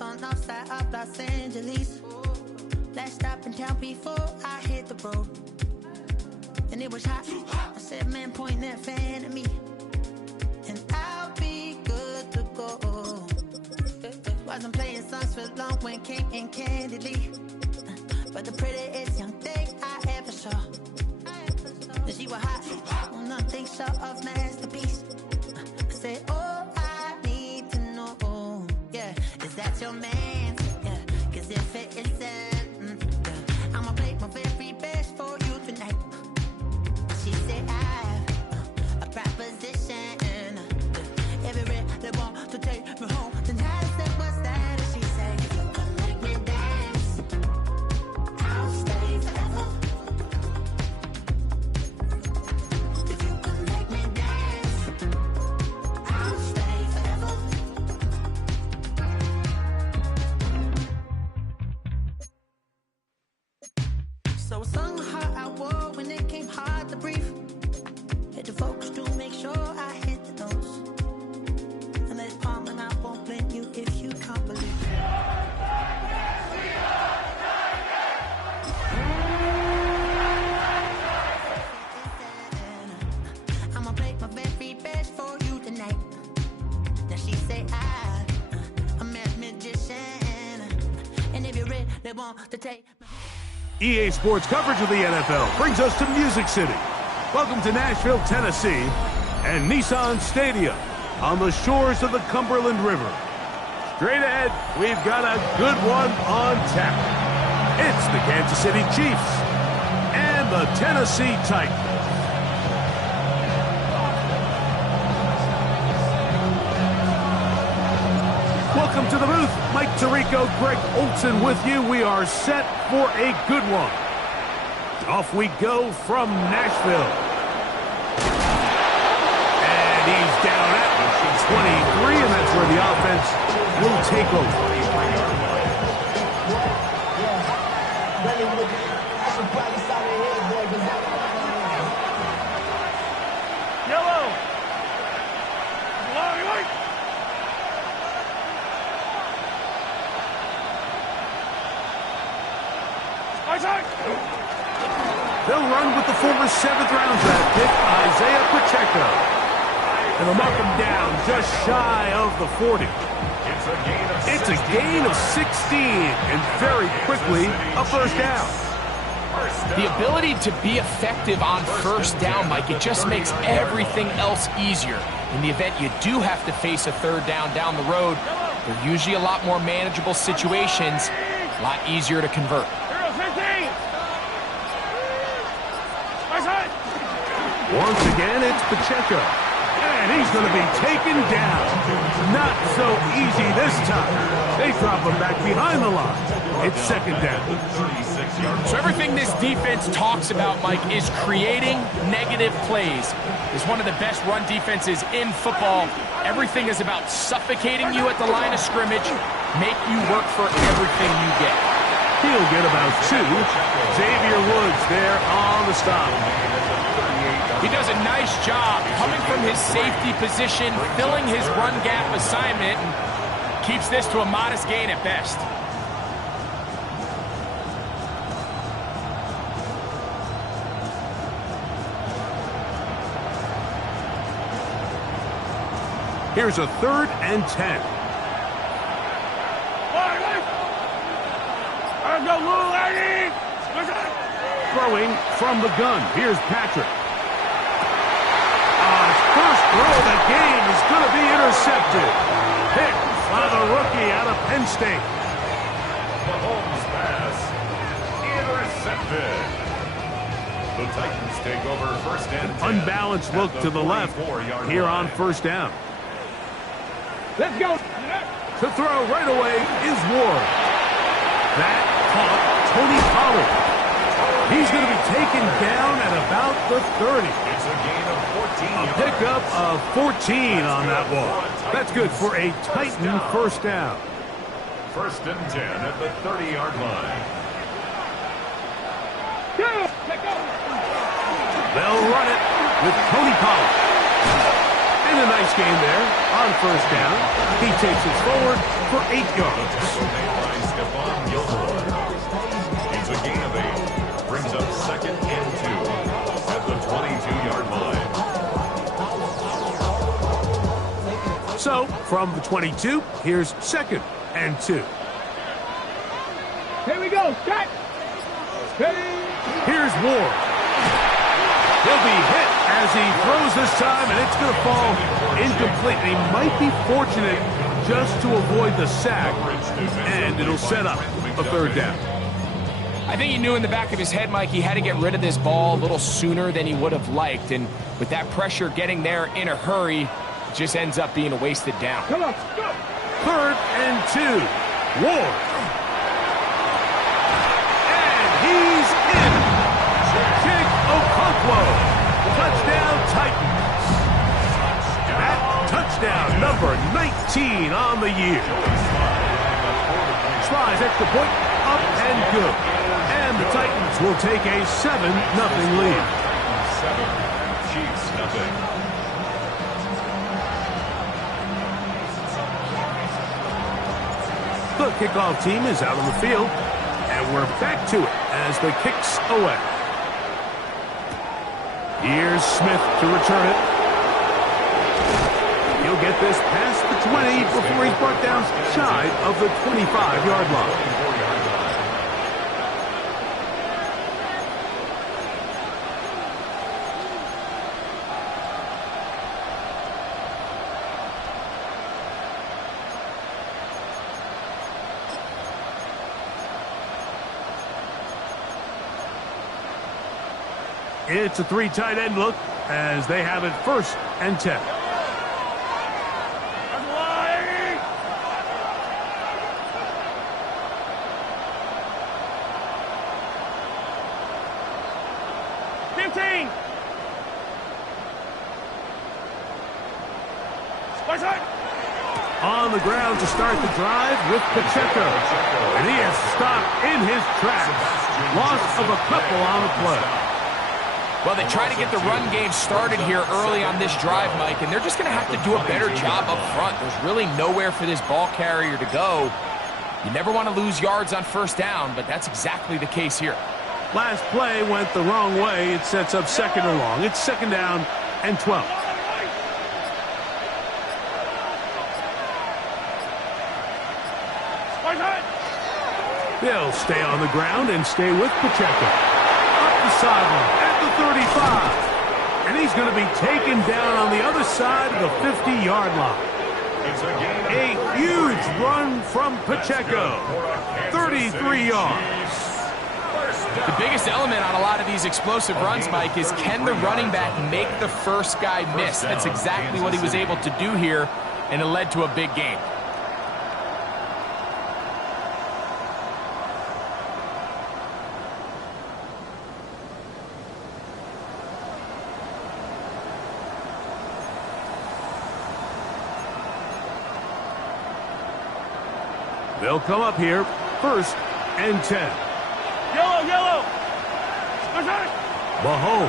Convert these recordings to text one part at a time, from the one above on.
On outside of Los Angeles, last stop in town before I hit the road, and it was hot. I said, man, point that fan at me, and I'll be good to go. Wasn't playing songs for long when came in candidly, but the prettiest young thing I ever saw. And she was hot, well, nothing short of masterpiece. I said, oh, I need to know, yeah, is that your man? Yeah, cause if it isn't, yeah, I'ma play my very best for you tonight. She said I have a proposition, every they want to take me home tonight. I said, what's that? And she said, if you come make me dance, I'll stay forever. If you come make me dance, I'll stay forever. So I sung how I wore when it came hard to breathe. Hit the focus to make sure I hit the notes. And let's palm and I won't blame you if you can't believe it. I'ma play my very best for you tonight. Now she say I'm a magician, and if you're ready, they want to take. EA Sports coverage of the NFL brings us to Music City. Welcome to Nashville, Tennessee, and Nissan Stadium on the shores of the Cumberland River. Straight ahead, we've got a good one on tap. It's the Kansas City Chiefs and the Tennessee Titans. Welcome to the booth. Mike Tirico, Greg Olson with you. We are set for a good one. Off we go from Nashville. And he's down at 23, and that's where the offense will take over. Yellow. They'll run with the former 7th-round draft pick, Isaiah Pacheco. And they'll mark him down just shy of the 40. It's a gain of 16, and very quickly, a first down. The ability to be effective on first down, Mike, it just makes everything else easier. In the event you do have to face a third down the road, they're usually a lot more manageable situations, a lot easier to convert. Once again, it's Pacheco. And he's going to be taken down. Not so easy this time. They drop him back behind the line. It's second down. So everything this defense talks about, Mike, is creating negative plays. It's one of the best run defenses in football. Everything is about suffocating you at the line of scrimmage, make you work for everything you get. He'll get about 2. Xavier Woods there on the stop. He does a nice job coming from his safety position, filling his run gap assignment, and keeps this to a modest gain at best. Here's a 3rd and 10. Throwing from the gun. Here's Patrick. First throw of the game is going to be intercepted. Picked by the rookie out of Penn State. Mahomes pass intercepted. The Titans take over first and 10. Unbalanced look to the left here on first down. Let's go. To throw right away is Ward. That caught Tony Pollard. He's going to be taken down at about the 30. It's a gain of 14 A yards. pickup of 14 on that one. That's good for a Titan first down. First and 10 at the 30-yard line. They'll run it with Tony Pollard. And a nice game there on first down. He takes it forward for 8 yards. Made by Stephon Gilmore. It's a gain of 8. Brings up second and 2 at the 22-yard line. So, from the 22, here's second and 2. Here we go. Set. Here's Ward. He'll be hit as he throws this time, and it's going to fall incomplete. He might be fortunate just to avoid the sack, and it'll set up a third down. I think he knew in the back of his head, Mike, he had to get rid of this ball a little sooner than he would have liked. And with that pressure getting there in a hurry, it just ends up being a wasted down. Come on. Go. Third and 2. Ward. And he's in. Chig Okonkwo. Touchdown Titans. That touchdown number 19 on the year. Slides extra point up and good. And the Titans will take a 7-0 lead. 7, Chiefs nothing. The kickoff team is out on the field, and we're back to it as the kick's away. Here's Smith to return it. He'll get this past the 20 before he's brought down shy of the 25-yard line. It's a 3 tight end look as they have it first and 10. On the ground to start the drive with Pacheco. And he has stopped in his tracks. Loss of a couple on the play. Well, they try to get the run game started here early on this drive, Mike, and they're just going to have to do a better job up front. There's really nowhere for this ball carrier to go. You never want to lose yards on first down, but that's exactly the case here. Last play went the wrong way. It sets up second and long. It's second down and 12. They'll stay on the ground and stay with Pacheco. Up the sideline at the 35. And he's going to be taken down on the other side of the 50-yard line. A huge run from Pacheco. 33 yards. The biggest element on a lot of these explosive runs, Mike, is can the running back make the first guy miss? That's exactly what he was able to do here, and it led to a big gain. They'll come up here, first and 10. Yellow. Mahomes.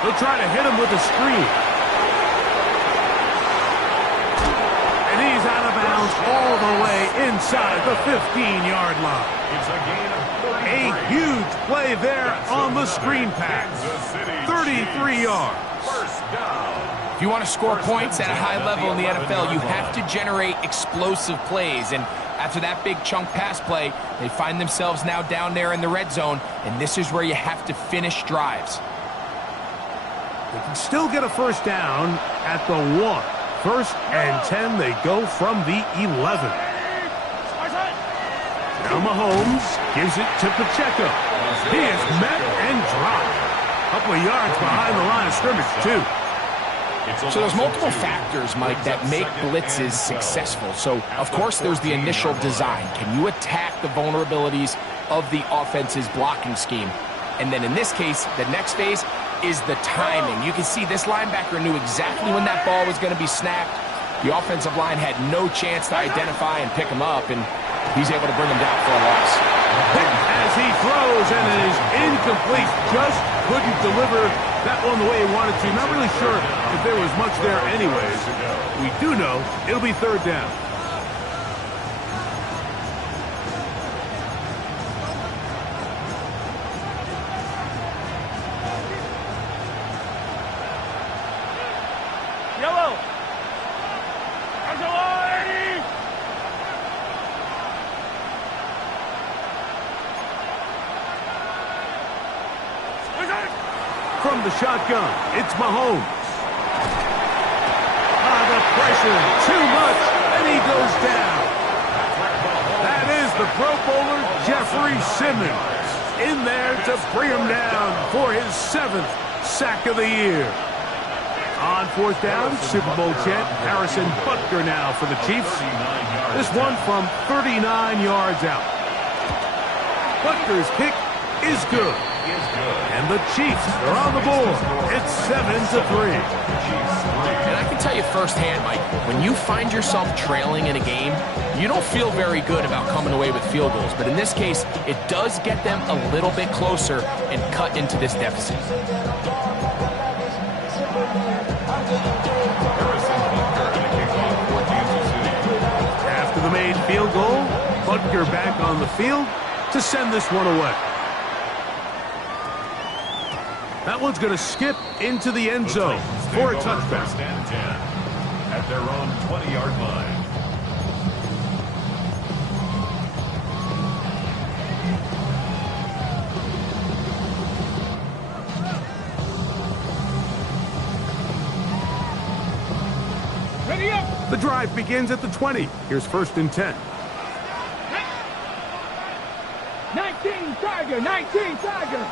They'll try to hit him with a screen. And he's out of bounds all the way inside the 15-yard line. A huge play there on the screen pass. 33 yards. First down. If you want to score points at a high level in the NFL, you have to generate explosive plays. And after that big chunk pass play, they find themselves now down there in the red zone, and this is where you have to finish drives. They can still get a first down at the 1. First and 10, they go from the 11. Now Mahomes gives it to Pacheco. He is met and dropped. A couple of yards behind the line of scrimmage, too. So there's multiple factors, Mike, that make blitzes successful. So, of course, there's the initial design. Can you attack the vulnerabilities of the offense's blocking scheme? And then in this case, the next phase is the timing. You can see this linebacker knew exactly when that ball was going to be snapped. The offensive line had no chance to identify and pick him up, and he's able to bring him down for a loss. As he throws, and it is incomplete. Just couldn't deliver that one the way he wanted to. Not really sure if there was much there anyways. We do know it'll be third down. Yellow. From the shotgun, it's Mahomes. The pressure, too much, and he goes down. That is the Pro Bowler, Jeffrey Simmons, in there to bring him down for his 7th sack of the year. On fourth down, Super Bowl champ Harrison Butker now for the Chiefs. This one from 39 yards out. Butker's kick is good. And the Chiefs are on the board. It's 7-3. And I can tell you firsthand, Mike, when you find yourself trailing in a game, you don't feel very good about coming away with field goals. But in this case, it does get them a little bit closer and cut into this deficit. After the made field goal, Butker back on the field to send this one away. That one's going to skip into the end zone for a touchback. First and 10 at their own 20-yard line. Ready up. The drive begins at the 20. Here's first and 10. 19 Tiger, 19 Tiger.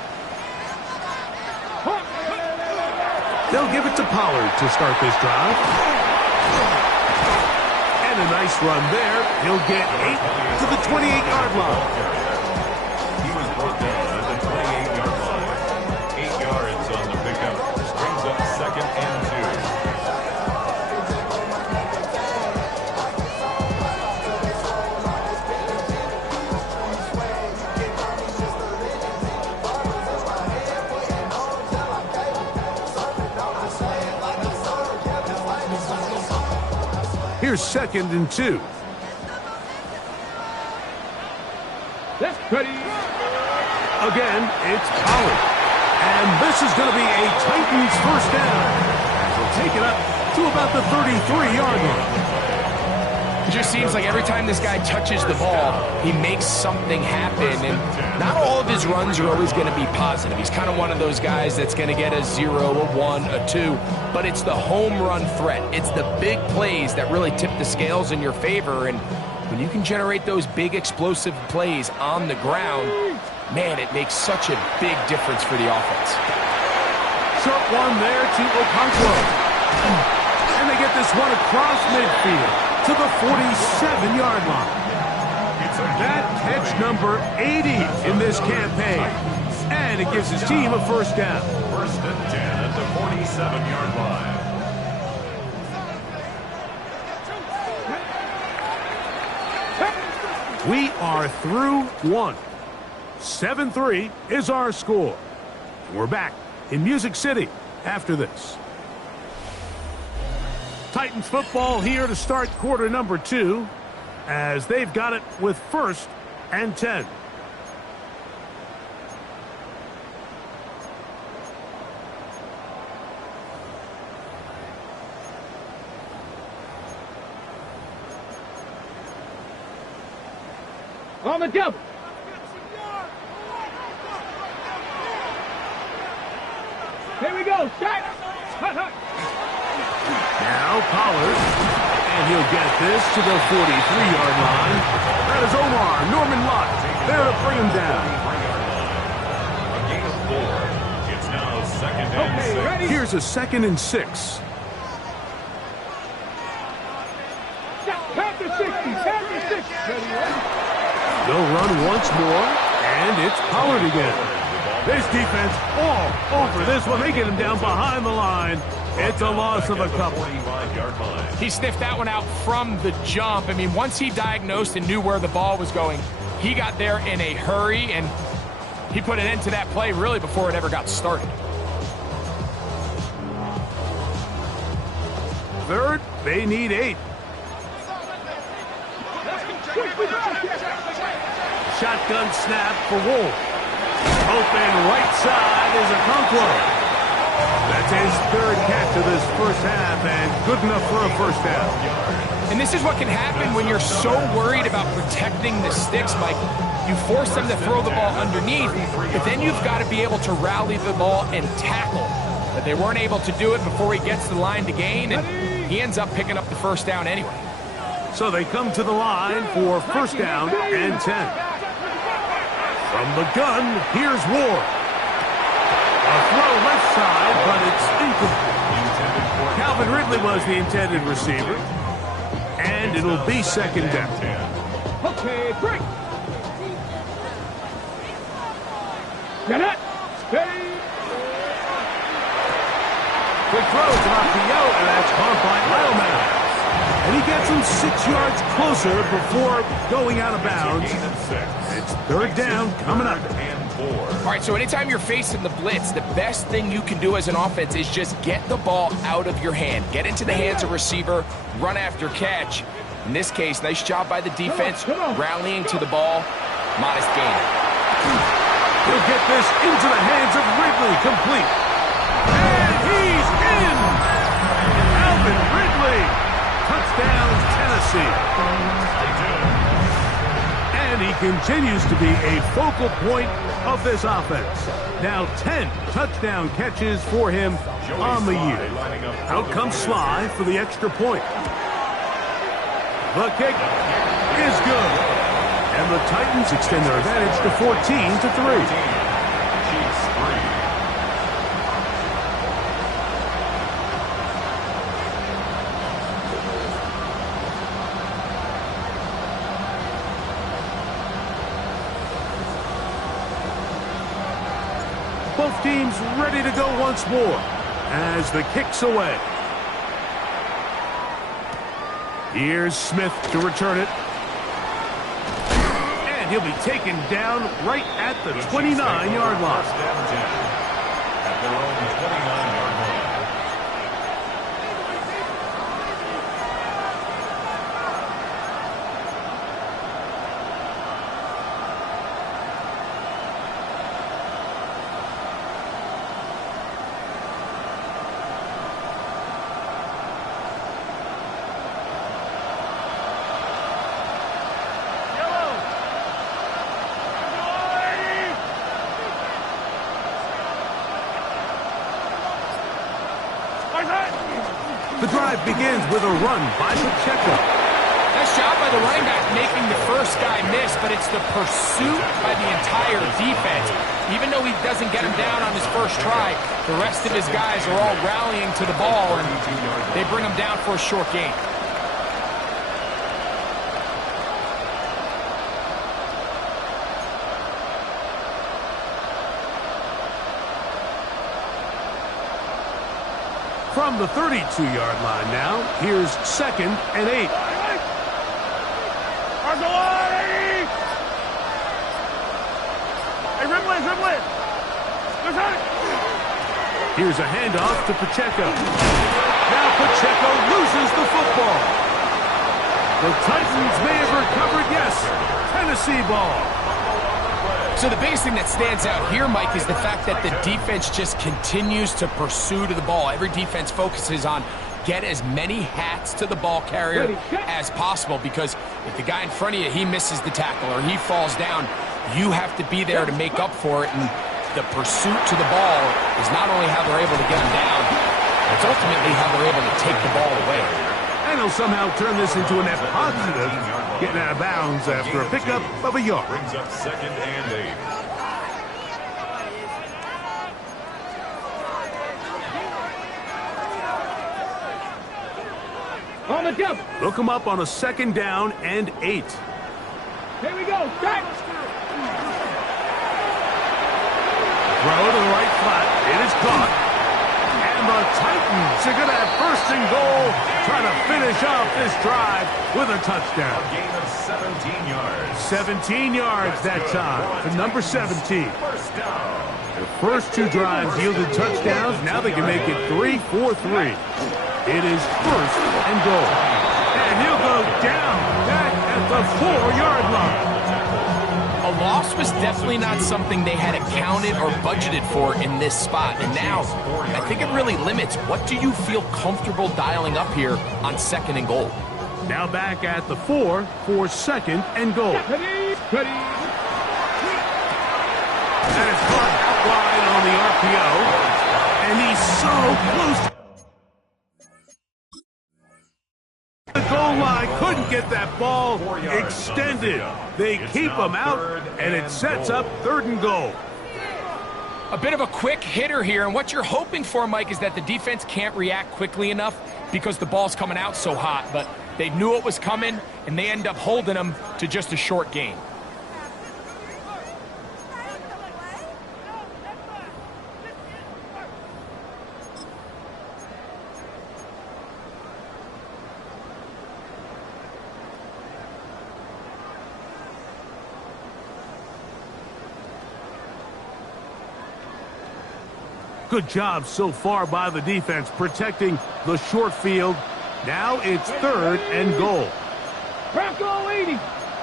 They'll give it to Pollard to start this drive. And a nice run there. He'll get 8 to the 28-yard line. He was brought down at the 28-yard line. 8 yards on the pickup. Brings up second and 2. Here's second and 2. That's pretty. Again, it's Pollard. And this is going to be a Titans first down. They'll take it up to about the 33-yard line. It just seems like every time this guy touches the ball, he makes something happen. And not all of his runs are always going to be positive. He's kind of one of those guys that's going to get a 0, a 1, a 2. But it's the home run threat. It's the big plays that really tip the scales in your favor. And when you can generate those big explosive plays on the ground, man, it makes such a big difference for the offense. Short one there to Okonkwo. And they get this one across midfield to the 47-yard line. That catch number 80 in this campaign. And it gives his team a first down. First and 10 at the 47-yard line. We are through one. 7-3 is our score. We're back in Music City after this. Titans football here to start quarter number 2 as they've got it with first and 10. On the double. Here we go. Shot. Hut, hut. Now Pollard, and he'll get this to the 43-yard line. That is Omar Norman Lott there to bring him down. A gain of 4. It's now second and 6. Ready? Here's a second and 6. Count to 60. Count to 60. They'll run once more, and it's Pollard again. This defense all over this one. They get him down behind the line. It's a loss of a couple. He sniffed that one out from the jump. I mean, once he diagnosed and knew where the ball was going, he got there in a hurry, and he put an end to that play really before it ever got started. Third, they need 8. Shotgun snap for Wolf. Open right side is a Conquo. That's his third catch of this first half, and good enough for a first down. And this is what can happen when you're so worried about protecting the sticks, Mike. You force them to throw the ball underneath, but then you've got to be able to rally the ball and tackle. But they weren't able to do it before he gets the line to gain, and he ends up picking up the first down anyway. So they come to the line for first down and 10. From the gun, here's Ward. A throw left side, but it's incomplete. Calvin Ridley was the intended receiver, and it'll be second down. Okay, break. Get it. Steady. Quick throw to Rapio, and that's caught by Heilman. And he gets him 6 yards closer before going out of bounds. It's third down coming up. All right, so anytime you're facing the blitz, the best thing you can do as an offense is just get the ball out of your hand. Get into the hands of receiver, run after catch. In this case, nice job by the defense, rallying to the ball. Modest gain. He'll get this into the hands of Ridley, complete. And he's in! Calvin Ridley! Touchdown, Tennessee. And he continues to be a focal point of this offense. Now 10 touchdown catches for him on the year. Out comes Sly for the extra point. The kick is good. And the Titans extend their advantage to 14-3. Both teams ready to go once more as the kick's away. Here's Smith to return it. And he'll be taken down right at the 29-yard line. At their own 29-yard line. The drive begins with a run by Pacheco. Nice job by the running back making the first guy miss, but it's the pursuit by the entire defense. Even though he doesn't get him down on his first try, the rest of his guys are all rallying to the ball, and they bring him down for a short gain. From the 32-yard line now, here's second and 8. Here's a handoff to Pacheco. Now Pacheco loses the football. The Titans may have recovered, yes. Tennessee ball. So the biggest thing that stands out here, Mike, is the fact that the defense just continues to pursue to the ball. Every defense focuses on get as many hats to the ball carrier as possible, because if the guy in front of you, he misses the tackle or he falls down, you have to be there to make up for it. And the pursuit to the ball is not only how they're able to get him down, it's ultimately how they're able to take the ball away. And he'll somehow turn this into a net positive, getting out of bounds after a pickup of a yard. Brings up second and 8. On the jump. They'll come up on a 2nd down and 8. Here we go. Start. Throw to the right flat. It is caught. And the Titans are going to have 1st and goal, trying to finish off this drive with a touchdown. A gain of 17 yards. 17 yards that time for number 17. First down. Their first 2 drives yielded touchdowns. Now they can make it 3-4-3. It is 1st and goal. And he'll go down back at the 4-yard line. A loss was definitely not something they had accounted or budgeted for in this spot. And now, I think it really limits what do you feel comfortable dialing up here on 2nd and goal. Now back at the 4 for 2nd and goal. Ready. And it's caught out wide on the RPO. And he's so close. The goal line couldn't get that ball extended. They keep him out, and it sets up 3rd and goal. A bit of a quick hitter here, and what you're hoping for, Mike, is that the defense can't react quickly enough because the ball's coming out so hot. But they knew it was coming, and they end up holding them to just a short gain. Good job so far by the defense protecting the short field. Now it's 3rd and goal. Bronco 80.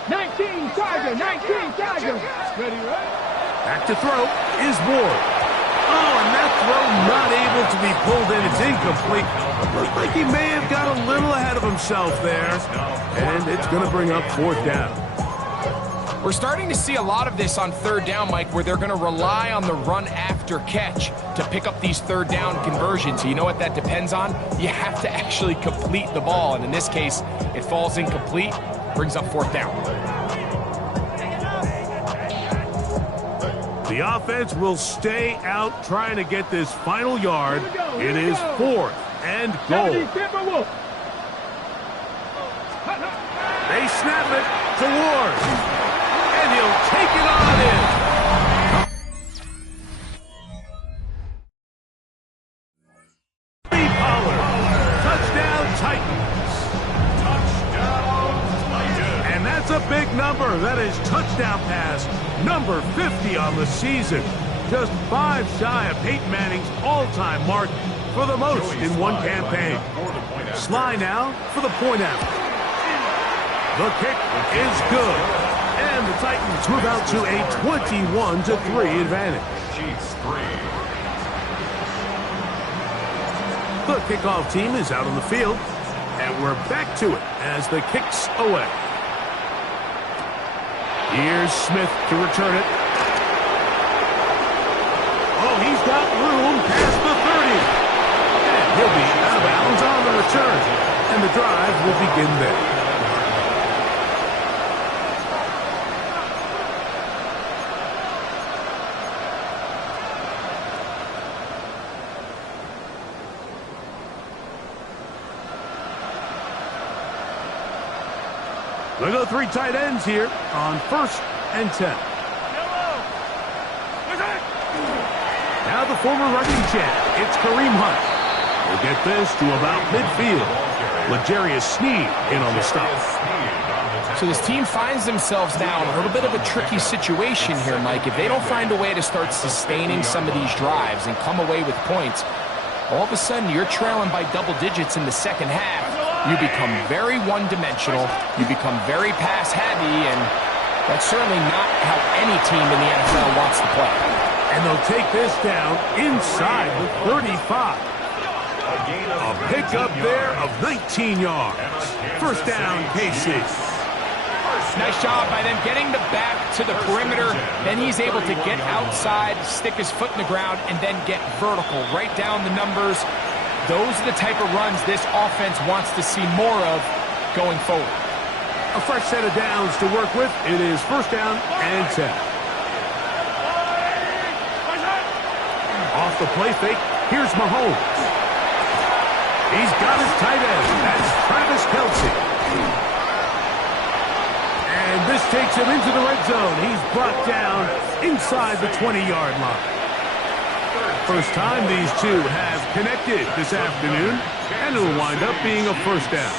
19 Charger. 19 Charger. Ready. Back to throw is Ward. Oh, and that throw not able to be pulled in. It's incomplete. Looks like he may have got a little ahead of himself there. And it's going to bring up 4th down. We're starting to see a lot of this on 3rd down, Mike, where they're going to rely on the run after catch to pick up these 3rd down conversions. You know what that depends on? You have to actually complete the ball, and in this case, it falls incomplete, brings up 4th down. The offense will stay out trying to get this final yard. It is 4th and goal. They snap it to Ward. And he'll take it on in. Pollard. Touchdown Titans. Touchdown Titans. And that's a big number. That is touchdown pass number 50 on the season. Just 5 shy of Peyton Manning's all-time mark for the most in one campaign. Sly now for the point out. The kick is good. And the Titans move out to a 21-3 advantage. Chiefs 3. The kickoff team is out on the field, and we're back to it as the kick's away. Here's Smith to return it. Oh, he's got room past the 30. And he'll be out of bounds on the return, and the drive will begin there. We'll go 3 tight ends here on 1st and 10. Now the former rushing champ, it's Kareem Hunt. We'll get this to about midfield. L'Jarius Sneed in on the stop. So this team finds themselves now in a little bit of a tricky situation here, Mike. If they don't find a way to start sustaining some of these drives and come away with points, all of a sudden you're trailing by double digits in the 2nd half. You become very one-dimensional, you become very pass-heavy, and that's certainly not how any team in the NFL wants to play. And they'll take this down inside the 35. A pickup there of 19 yards. 1st down, KC. Nice job by them getting the back to the perimeter. Then he's able to get outside, stick his foot in the ground, and then get vertical. Right down the numbers. Those are the type of runs this offense wants to see more of going forward. A fresh set of downs to work with. It is 1st down and 10. Off the play fake, here's Mahomes. He's got his tight end. That's Travis Kelce. takes him into the red zone. He's brought down inside the 20-yard line. First time these two have connected this afternoon, and it'll wind up being a first down.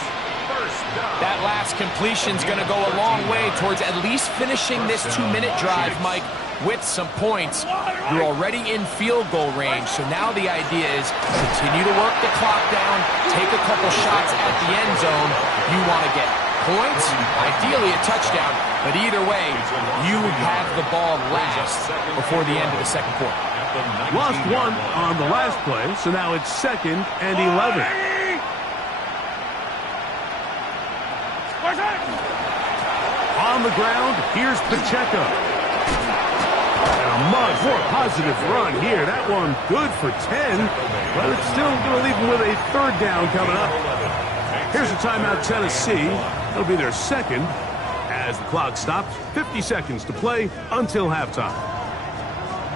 That last completion's going to go a long way towards at least finishing this 2-minute drive, Mike, with some points. You're already in field goal range, so now the idea is continue to work the clock down, take a couple shots at the end zone. You want to get points, ideally a touchdown, but either way, you have the ball last before the end of the second quarter. Lost one on the last play, so now it's 2nd and 11. On the ground, here's Pacheco. And a much more positive run here. That one good for 10, but it's still going to leave him with a third down coming up. Here's a timeout, Tennessee. It'll be their second as the clock stops. 50 seconds to play until halftime.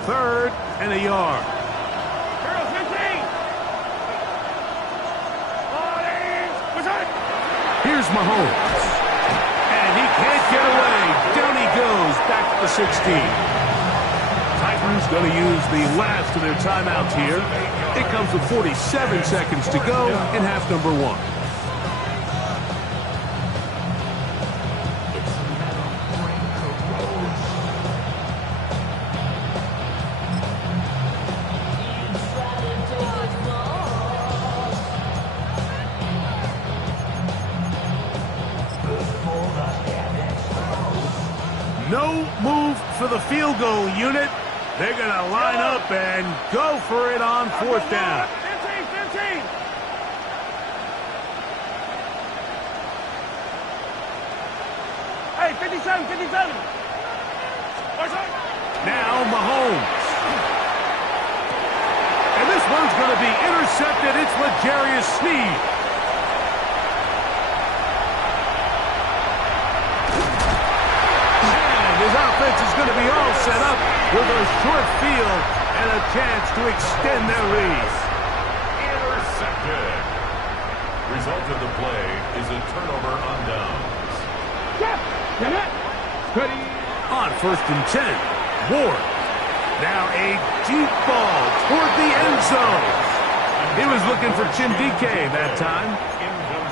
3rd and a yard. Here's Mahomes. And he can't get away. Down he goes, back to the 16. Titans going to use the last of their timeouts here. It comes with 47 seconds to go in half number 1. No move for the field goal unit. They're going to line up and go for it on 4th down. 15. Hey, 57. Now Mahomes. And this one's going to be intercepted. It's L'Jarius Sneed. His offense is going to be all set up with a short field and a chance to extend their lead. Intercepted. Result of the play is a turnover on downs. Ready. On 1st and 10, Ward. Now a deep ball toward the end zone. He was looking for Chindike that time.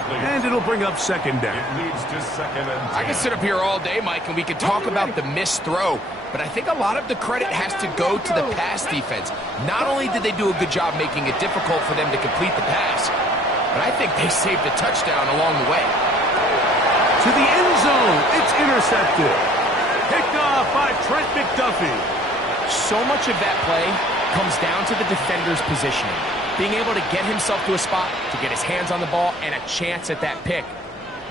And it'll bring up 2nd down. It leads to 2nd and 10. I could sit up here all day, Mike, and we could talk about the missed throw, but I think a lot of the credit has to go to the pass defense. Not only did they do a good job making it difficult for them to complete the pass, but I think they saved a touchdown along the way. To the end zone, it's intercepted. Picked off by Trent McDuffie. So much of that play comes down to the defender's positioning. Being able to get himself to a spot, to get his hands on the ball, and a chance at that pick.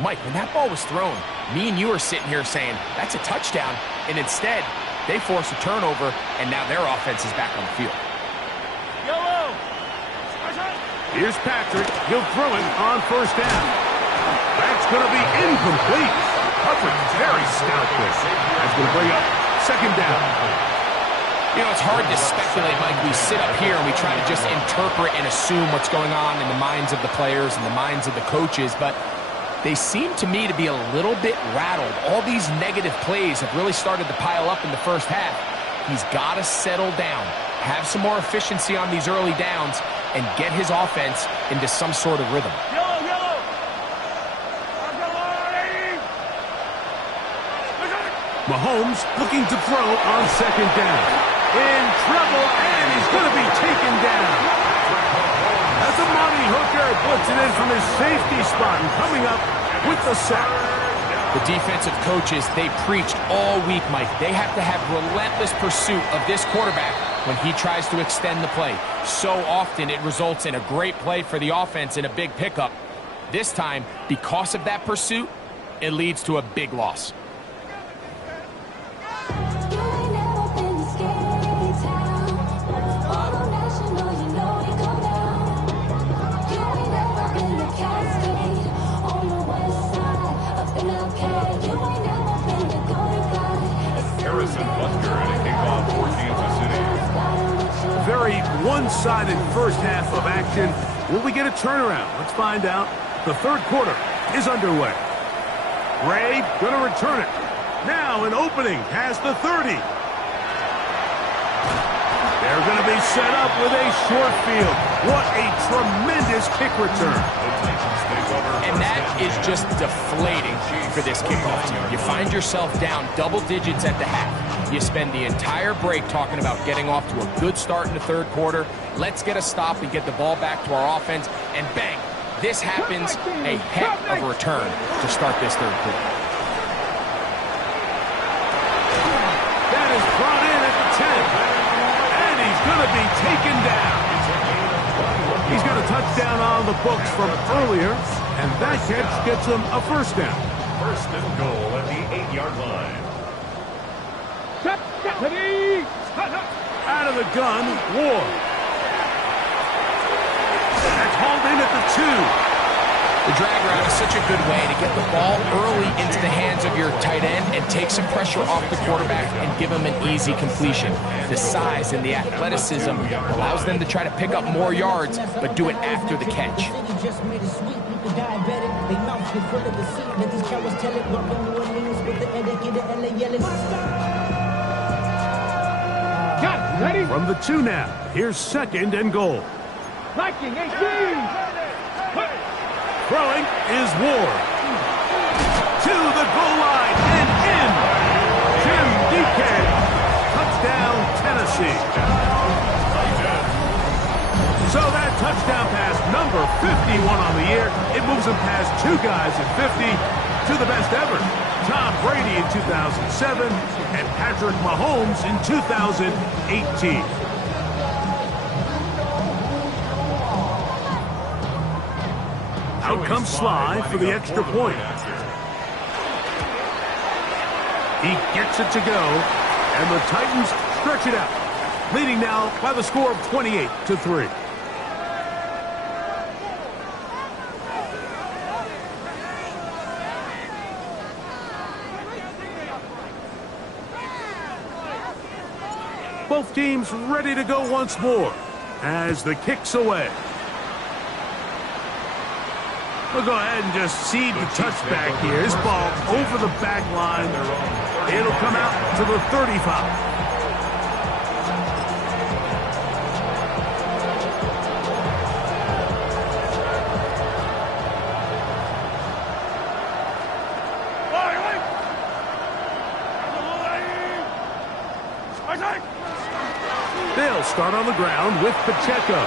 Mike, when that ball was thrown, me and you are sitting here saying, that's a touchdown, and instead, they force a turnover, and now their offense is back on the field. Here's Patrick. He'll throw it on 1st down. That's going to be incomplete. Coverage very stout there. That's going to bring up 2nd down. You know, it's hard to speculate, Mike. We sit up here and we try to just interpret and assume what's going on in the minds of the players and the minds of the coaches, but they seem to me to be a little bit rattled. All these negative plays have really started to pile up in the first half. He's got to settle down, have some more efficiency on these early downs, and get his offense into some sort of rhythm. Mahomes looking to throw on 2nd down. In trouble, and he's going to be taken down. As Amani Hooker puts it in from his safety spot and coming up with the sack. The defensive coaches, they preached all week, Mike. They have to have relentless pursuit of this quarterback when he tries to extend the play. So often it results in a great play for the offense and a big pickup. This time, because of that pursuit, it leads to a big loss. Very one-sided first half of action. Will we get a turnaround? Let's find out. The 3rd quarter is underway. Ray going to return it. Now an opening past the 30. They're going to be set up with a short field. What a tremendous kick return. And that is just deflating for this kickoff team. You find yourself down double digits at the half. You spend the entire break talking about getting off to a good start in the third quarter. Let's get a stop and get the ball back to our offense. And bang, this happens. A heck of a return to start this third quarter. That is brought in at the 10. And he's going to be taken down. He's got a touchdown on the books from earlier, and that catch gets him a first down. First and goal at the 8-yard line. Out of the gun, Ward. That's hauled in at the 2. The drag route is such a good way to get the ball early into the hands of your tight end and take some pressure off the quarterback and give him an easy completion. The size and the athleticism allows them to try to pick up more yards, but do it after the catch. Ready? From the 2 now, here's second and goal. Liking 18. Throwing is Ward. To the goal line and in. Jim DK. Touchdown, Tennessee. So that touchdown pass, number 51 on the year, it moves him past 2 guys at 50 to the best ever. Tom Brady in 2007 and Patrick Mahomes in 2018. Out comes Sly for the extra point. He gets it to go, and the Titans stretch it out, leading now by the score of 28-3. Both teams ready to go once more as the kick's away. We'll go ahead and just cede the touchback here. This ball over the back line. It'll come out to the 35. They'll start on the ground with Pacheco.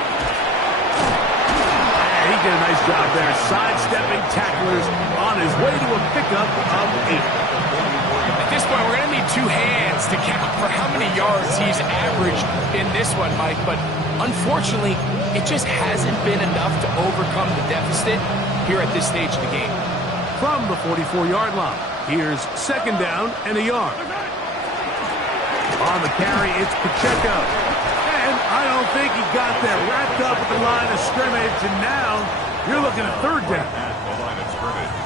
He did a nice job there, sidestepping tacklers on his way to a pickup of 8. At this point, we're going to need 2 hands to count for how many yards he's averaged in this one, Mike. But unfortunately, it just hasn't been enough to overcome the deficit here at this stage of the game. From the 44-yard line, here's second down and a yard. On the carry, it's Pacheco. And I don't think he got that wrapped up at the line of scrimmage, and now you're looking at third down.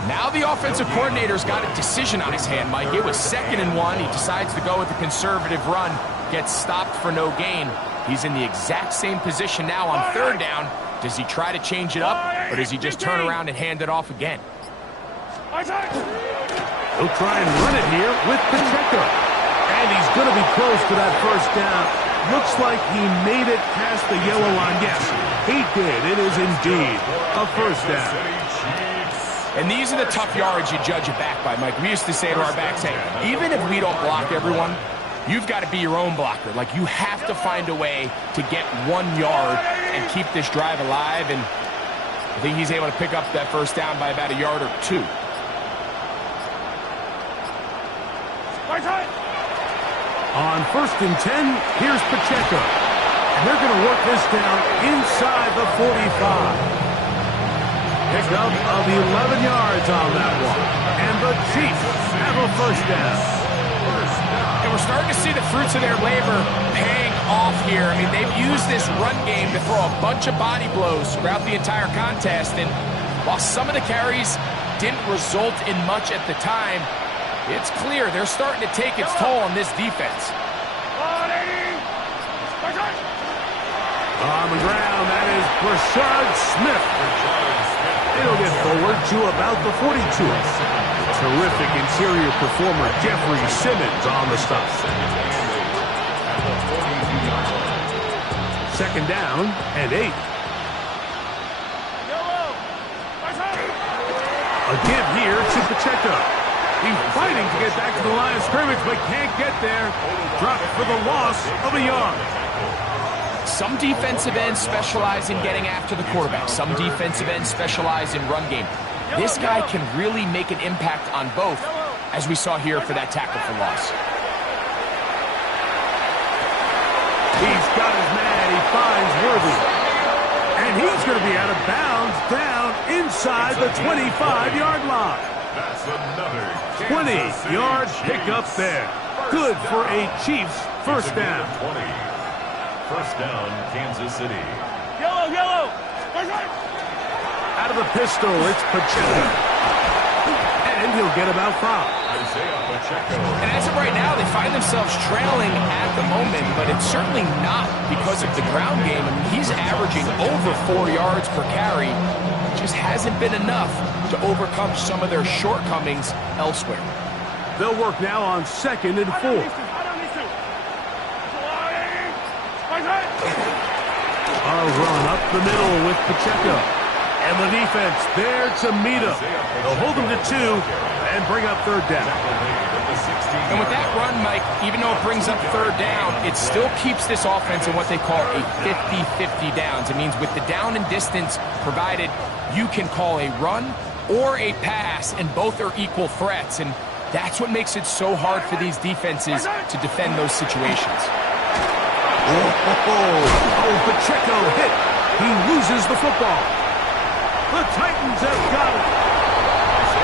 Now the offensive coordinator's got a decision on his hand, Mike. It was 2nd and 1. He decides to go with a conservative run, gets stopped for no gain. He's in the exact same position now on third down. Does he try to change it up, or does he just turn around and hand it off again? He'll try and run it here with Pacheco. And he's going to be close to that first down. Looks like he made it past the yellow line. Yes, he did. It is indeed a first down. And these are the tough yards you judge a back by, Mike. We used to say to our backs, hey, even if we don't block everyone, you've got to be your own blocker. Like, you have to find a way to get 1 yard and keep this drive alive. And I think he's able to pick up that first down by about a yard or 2. On 1st and 10, here's Pacheco. And they're going to work this down inside the 45. Pickup of 11 yards on that one. And the Chiefs have a first down. And we're starting to see the fruits of their labor paying off here. I mean, they've used this run game to throw a bunch of body blows throughout the entire contest. And while some of the carries didn't result in much at the time, it's clear they're starting to take its toll on this defense. On the ground, that is Rashard Smith. It'll get forward to about the 42. terrific interior performer, Jeffrey Simmons, on the stop. Second down and 8. A give here to Pacheco. He's fighting to get back to the line of scrimmage, but can't get there. Dropped for the loss of a yard. Some defensive ends specialize in getting after the quarterback. Some defensive ends specialize in run game. This guy can really make an impact on both, as we saw here for that tackle for loss. He's got his man. He finds Worthy. And he's going to be out of bounds down inside the 25-yard line. That's another 20-yard pickup there. Good for a Chiefs first down. 20. First down, Kansas City. Yellow. Out of the pistol, it's Pacheco. And he'll get about 5. And as of right now, they find themselves trailing at the moment, but it's certainly not because of the ground game. I mean, he's averaging over 4 yards per carry. Just hasn't been enough to overcome some of their shortcomings elsewhere. They'll work now on 2nd and 4. A run up the middle with Pacheco. And the defense there to meet him. They'll hold him to 2 and bring up 3rd down. And with that run, Mike, even though it brings up 3rd down, it still keeps this offense in what they call a 50-50 downs. It means with the down and distance provided, you can call a run or a pass, and both are equal threats. And that's what makes it so hard for these defenses to defend those situations. Oh, Pacheco hit. He loses the football. The Titans have got it.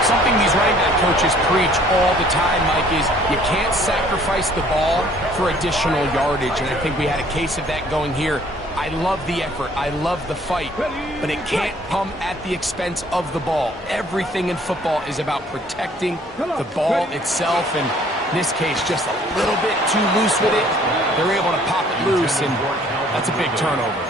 Something these running back coaches preach all the time, Mike, is you can't sacrifice the ball for additional yardage. And I think we had a case of that going here. I love the effort. I love the fight. But it can't come at the expense of the ball. Everything in football is about protecting the ball itself. And in this case, just a little bit too loose with it. They're able to pop it loose, and that's a big turnover.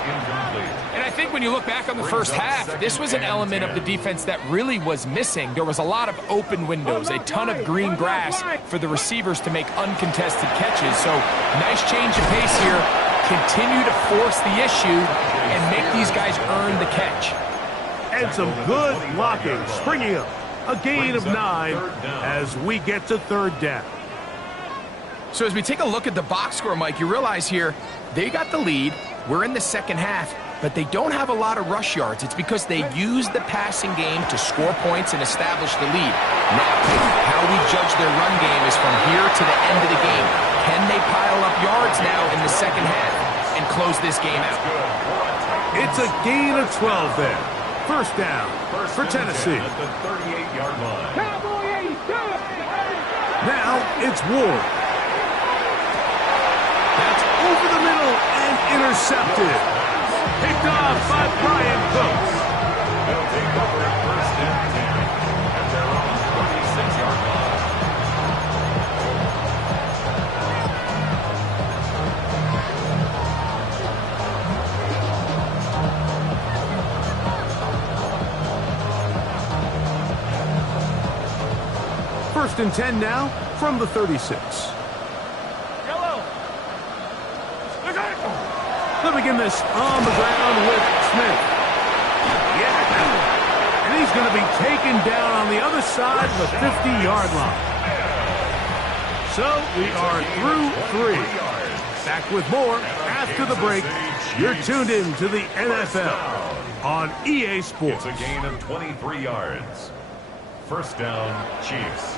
And I think when you look back on the first half, this was an element of the defense that really was missing. There was a lot of open windows, a ton of green grass for the receivers to make uncontested catches. So nice change of pace here. Continue to force the issue and make these guys earn the catch. And some good blocking, springing up. A gain of 9 as we get to 3rd down. So as we take a look at the box score, Mike, you realize here they got the lead. We're in the second half, but they don't have a lot of rush yards. It's because they use the passing game to score points and establish the lead. Now, how we judge their run game is from here to the end of the game. Can they pile up yards now in the second half and close this game out? It's a gain of 12 there. First down for Tennessee. At the 38-yard line. Now it's Ward. That's over the middle and intercepted. Picked off by Brian Cooks. They'll take over at 1st and 10 at their own 36-yard line. First and 10 now from the 36. They'll begin this on the ground with Smith. Yeah, and he's going to be taken down on the other side of the 50-yard line. So we are through 3. Back with more after the break. You're tuned in to the NFL on EA Sports. It's a gain of 23 yards. First down, Chiefs.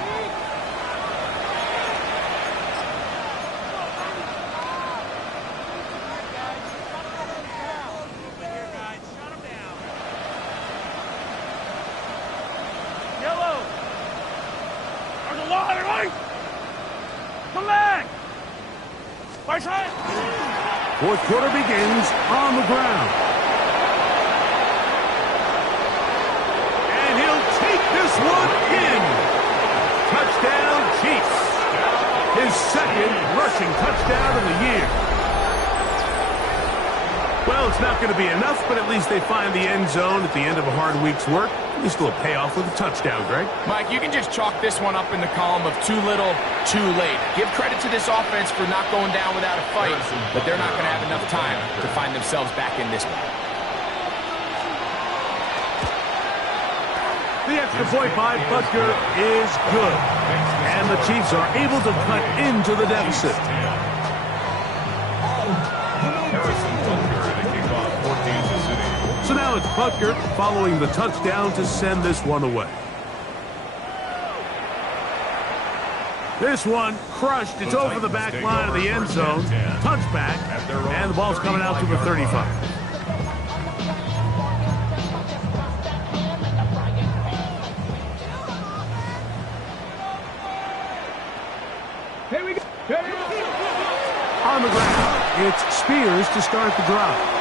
Fourth quarter begins on the ground. And he'll take this one in. Touchdown, Chiefs. His second rushing touchdown of the year. Well, Well, it's not going to be enough, but at least they find the end zone at the end of a hard week's work. At least they'll pay off with a touchdown, Greg. Mike, you can just chalk this one up in the column of too little, too late. Give credit to this offense for not going down without a fight, but they're not going to have enough time to find themselves back in this one. The extra point by Butker is good, and the Chiefs are able to cut into the deficit. So now it's Butker following the touchdown to send this one away. This one crushed. It's over the back line of the end zone. Touchback, and the ball's coming out to the 35. Here we go. On the ground, it's Spears to start the drive.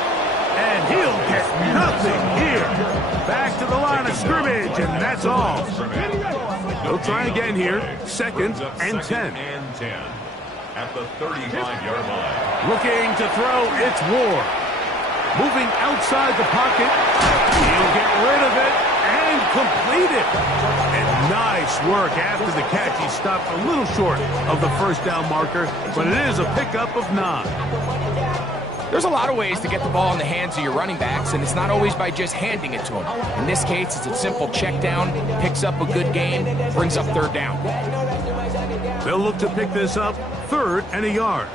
And he'll get nothing here. Back to the line of scrimmage, and that's all. They'll try again here. 2nd and 10. At the 35-yard line. Looking to throw, it's Ward. Moving outside the pocket. He'll get rid of it and complete it. And nice work after the catch. He stopped a little short of the first down marker, but it is a pickup of 9. There's a lot of ways to get the ball in the hands of your running backs, and it's not always by just handing it to them. In this case, it's a simple check down, picks up a good gain, brings up 3rd down. They'll look to pick this up 3rd and a yard.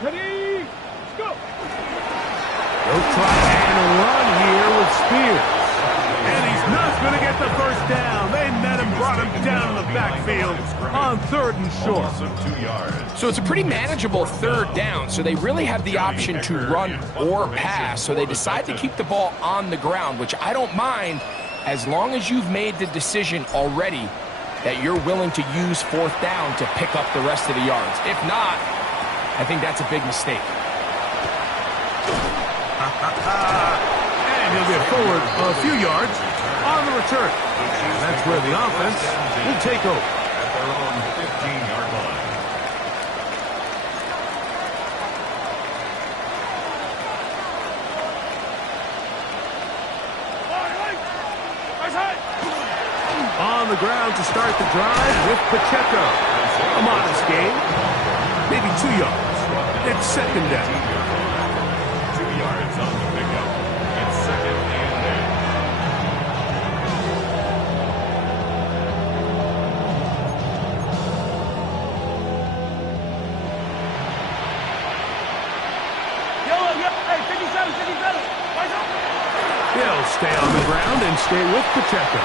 Ready, go. They'll try and run here with Spears. And he's not going to get the first down. They met him, brought him down in the backfield on 3rd and short. So it's a pretty manageable 3rd down, so they really have the option to run or pass. So they decide to keep the ball on the ground, which I don't mind as long as you've made the decision already that you're willing to use 4th down to pick up the rest of the yards. If not, I think that's a big mistake. And he'll get forward a few yards on the return. And that's where the offense will take over. At their own 15-yard line. On the ground to start the drive with Pacheco. A modest gain, maybe 2 yards. It's 2nd down. 2 yards on the pickup. It's 2nd and 8. Hey, 57, 57. He'll stay on the ground and stay with Pacheco.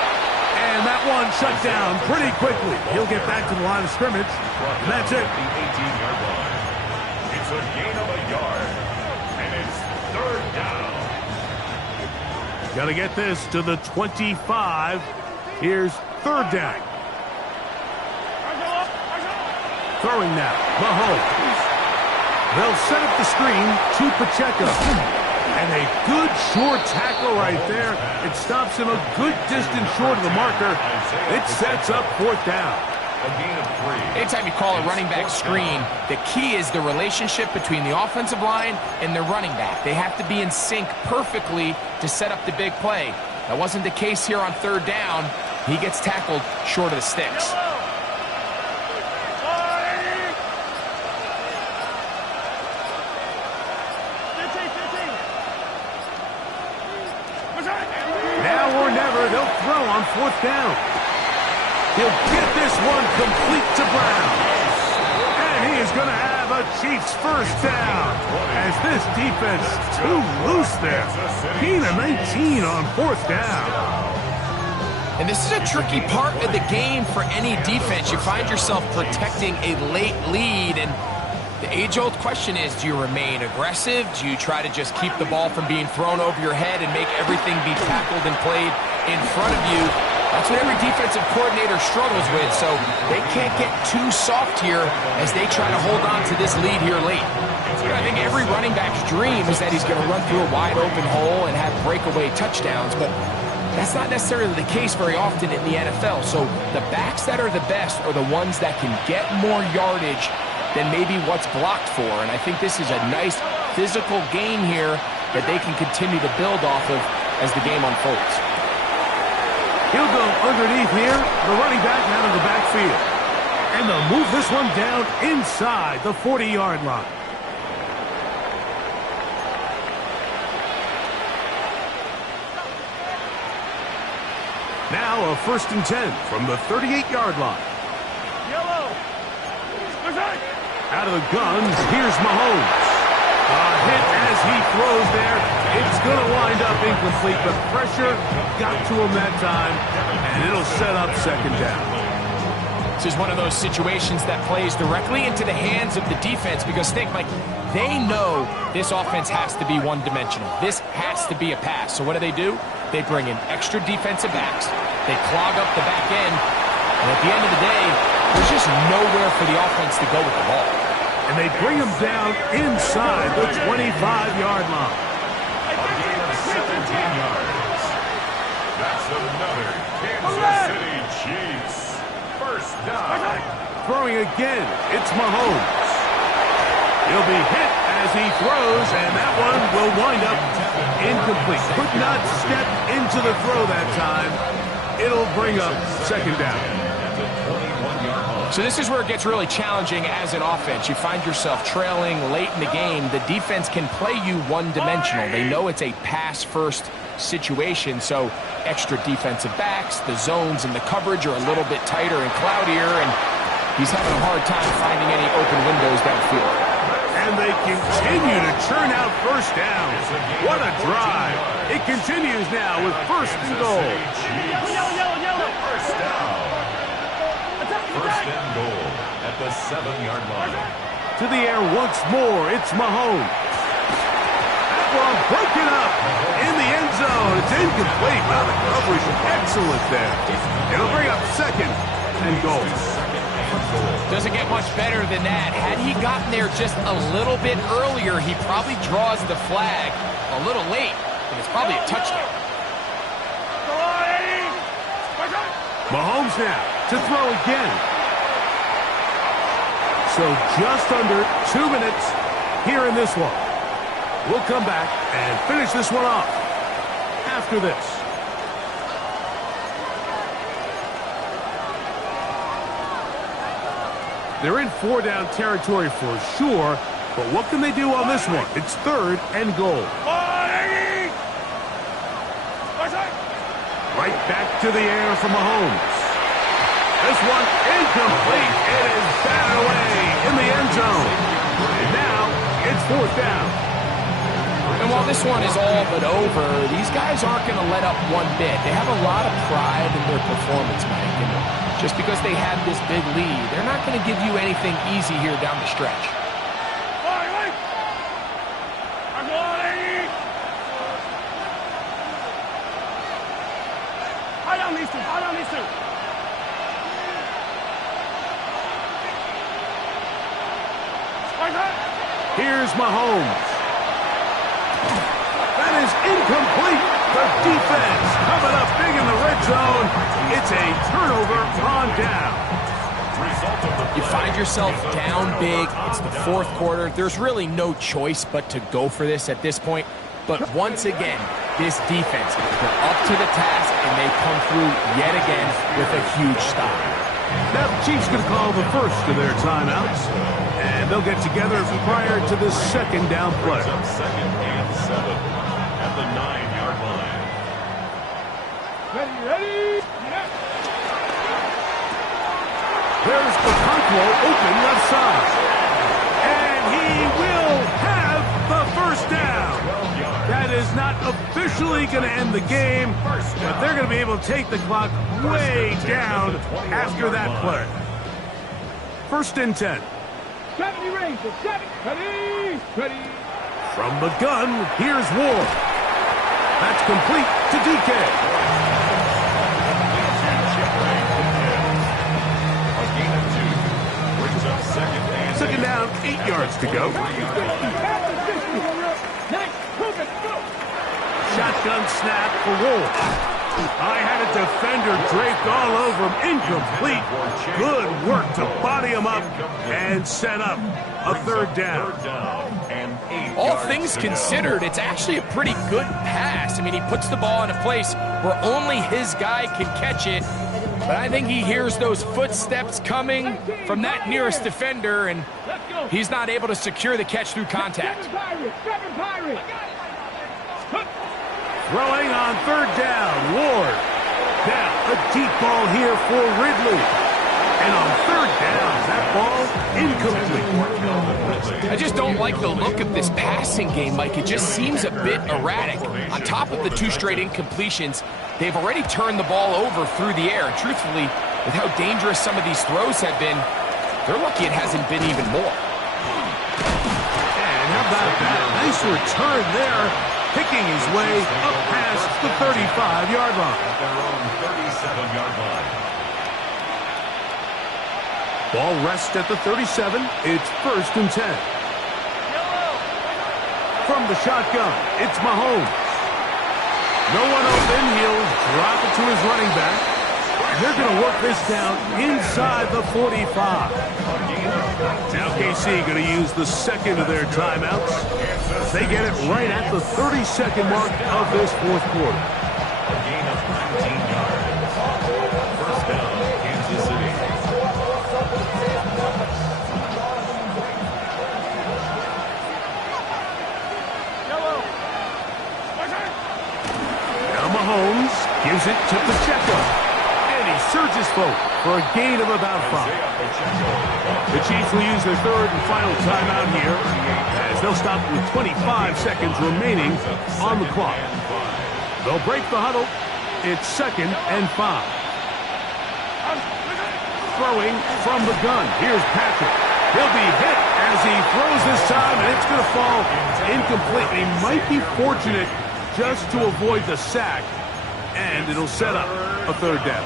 And that one shut down pretty quickly. He'll get back to the line of scrimmage, and that's it. The 18-yard line. It's a gain of a yard, and it's 3rd down. Got to get this to the 25. Here's 3rd down. Throwing now, Mahomes. They'll set up the screen to Pacheco. And a good short tackle right there. It stops him a good distance short of the marker. It sets up 4th down. A gain of 3. Anytime you call a running back screen, the key is the relationship between the offensive line and the running back. They have to be in sync perfectly to set up the big play. That wasn't the case here on 3rd down. He gets tackled short of the sticks. Now or never, they'll throw on 4th down. He'll get this one complete to Brown. And he is going to have a Chiefs 1st down. As this defense is too loose there. Gain of 19 on 4th down. And this is a tricky part of the game for any defense. You find yourself protecting a late lead, and the age-old question is, do you remain aggressive? Do you try to just keep the ball from being thrown over your head and make everything be tackled and played in front of you? That's what every defensive coordinator struggles with, so they can't get too soft here as they try to hold on to this lead here late. I think every running back's dream is that he's going to run through a wide-open hole and have breakaway touchdowns, but that's not necessarily the case very often in the NFL. So the backs that are the best are the ones that can get more yardage than maybe what's blocked for. And I think this is a nice physical gain here that they can continue to build off of as the game unfolds. He'll go underneath here, the running back out of the backfield. And they'll move this one down inside the 40-yard line. Now a 1st and 10 from the 38-yard line. Yellow. Out of the guns, here's Mahomes. A hit as he throws there. It's going to wind up incomplete. The pressure got to him that time, and it'll set up 2nd down. This is one of those situations that plays directly into the hands of the defense because, think, Mike, they know this offense has to be one-dimensional. This has to be a pass. So what do? They bring in extra defensive backs. They clog up the back end. And at the end of the day, there's just nowhere for the offense to go with the ball. And they bring him down inside the 25-yard line. A gain of 17 yards. That's another Kansas City Chiefs. 1st down. Throwing again, it's Mahomes. He'll be hit as he throws, and that one will wind up incomplete. Could not step into the throw that time. It'll bring up 2nd down. So this is where it gets really challenging as an offense. You find yourself trailing late in the game. The defense can play you one-dimensional. They know it's a pass-first situation, so extra defensive backs, the zones and the coverage are a little bit tighter and cloudier, and he's having a hard time finding any open windows downfield. And they continue to churn out 1st downs. What a drive. It continues now with 1st and goal. Yellow. 1st down. 1st and goal at the 7-yard line. To the air once more, it's Mahomes. That one broken up in the end zone. It's incomplete. Well, the coverage excellent there. It'll bring up 2nd and goal. Doesn't get much better than that. Had he gotten there just a little bit earlier, he probably draws the flag a little late, and it's probably a touchdown. Mahomes now to throw again. So just under 2 minutes here in this one. We'll come back and finish this one off after this. They're in 4-down territory for sure, but what can they do on this one? It's 3rd and goal. Right back to the air for Mahomes. This one incomplete. It is batted away in the end zone. And now it's 4th down. And while this one is all but over, these guys aren't going to let up one bit. They have a lot of pride in their performance, Mike. And just because they have this big lead, they're not going to give you anything easy here down the stretch. Here's Mahomes. That is incomplete. The defense coming up big in the red zone. It's a turnover on down. You find yourself down big. It's the 4th quarter. There's really no choice but to go for this at this point. But once again, this defense, they're up to the task, and they come through yet again with a huge stop. Now the Chiefs going to call the first of their timeouts, and they'll get together prior to this 2nd down play. 2nd and 7 at the 9-yard line. Ready? There's Okonkwo open left side. And he will have the 1st down. That is not officially going to end the game, but they're going to be able to take the clock way down after that play. 1st and 10. 70 range. 70. Ready. From the gun, here's Ward. That's complete to DK. A gain of 2 brings up 2nd and 2nd down, 8 yards to go. Shotgun snap for Ward. I had a defender draped all over him. Incomplete. Good work to body him up and set up a third down. All things considered, it's actually a pretty good pass. I mean, he puts the ball in a place where only his guy can catch it. But I think he hears those footsteps coming from that nearest defender, and he's not able to secure the catch through contact. Throwing on third down, Ward. Now, a deep ball here for Ridley. And on third down, that ball incomplete. I just don't like the look of this passing game, Mike. It just seems a bit erratic. On top of the 2 straight incompletions, they've already turned the ball over through the air. And truthfully, with how dangerous some of these throws have been, they're lucky it hasn't been even more. And how about that? Nice return there, picking his way up past the 35-yard line. At their own 37-yard line. Ball rests at the 37. It's 1st and 10. From the shotgun, it's Mahomes. No one open. He'll drop it to his running back. They're going to work this down inside the 45. Now KC going to use the second of their timeouts. They get it right at the 30-second mark of this 4th quarter. A gain of 19 yards. First down, Kansas City. Now Mahomes gives it to Pacheco. And he surges forward for a gain of about 5. The Chiefs will use their 3rd and final timeout here, as they'll stop with 25 seconds remaining on the clock. They'll break the huddle. It's 2nd and 5. Throwing from the gun. Here's Patrick. He'll be hit as he throws this time, and it's going to fall incomplete. He might be fortunate just to avoid the sack, and it'll set up a 3rd down.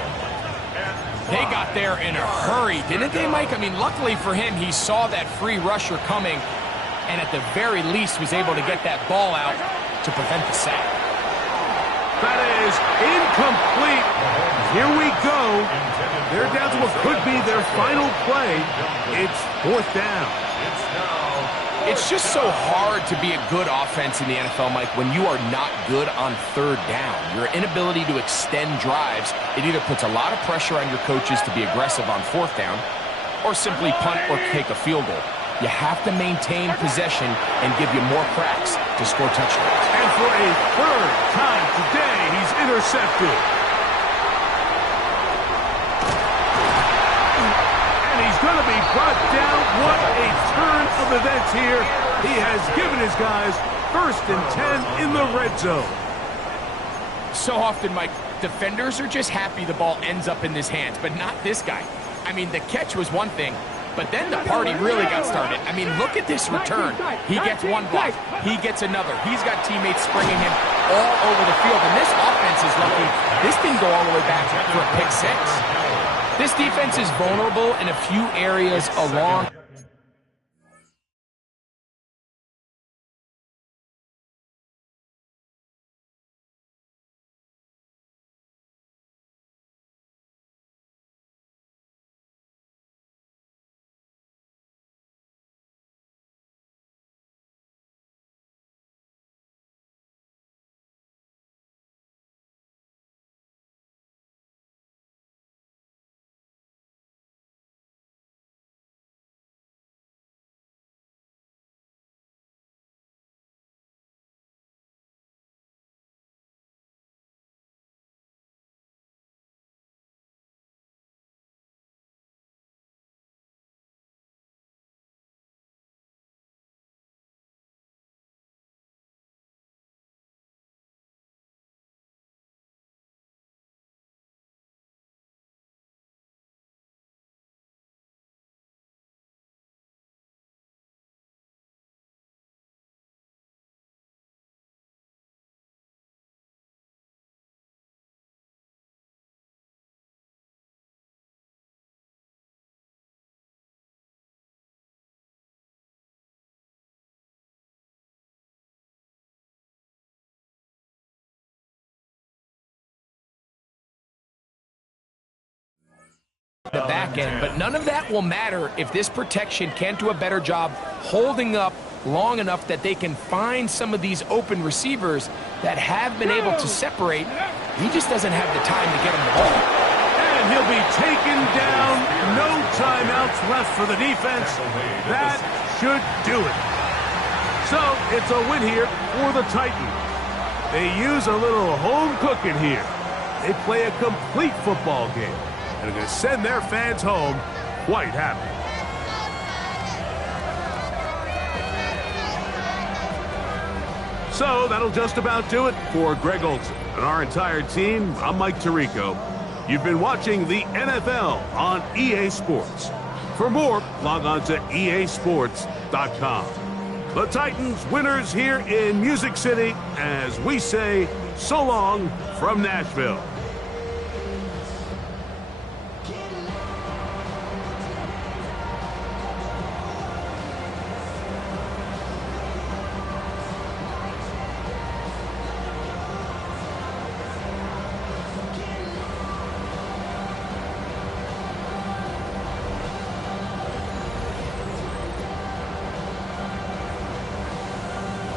They got there in a hurry, didn't they, Mike? I mean, luckily for him, he saw that free rusher coming, and at the very least was able to get that ball out to prevent the sack. That is incomplete. Here we go. They're down to what could be their final play. It's 4th down. It's just so hard to be a good offense in the NFL, Mike, when you are not good on 3rd down. Your inability to extend drives, it either puts a lot of pressure on your coaches to be aggressive on 4th down or simply punt or take a field goal. You have to maintain possession and give you more cracks to score touchdowns. And for a 3rd time today, he's intercepted. He's going to be brought down. What a turn of events here. He has given his guys 1st and 10 in the red zone. So often, Mike, defenders are just happy the ball ends up in his hands, but not this guy. I mean, the catch was one thing, but then the party really got started. I mean, look at this return. He gets one block. He gets another. He's got teammates springing him all over the field, and this offense is lucky. This didn't go all the way back for a pick 6. This defense is vulnerable in a few areas along the back end, but none of that will matter if this protection can't do a better job holding up long enough that they can find some of these open receivers that have been able to separate. He just doesn't have the time to get him the ball. And he'll be taken down. No timeouts left for the defense. That should do it. So it's a win here for the Titans. They use a little home cooking here. They play a complete football game and are going to send their fans home quite happy. So that'll just about do it for Greg Olson and our entire team. I'm Mike Tirico. You've been watching the NFL on EA Sports. For more, log on to easports.com. The Titans winners here in Music City as we say so long from Nashville.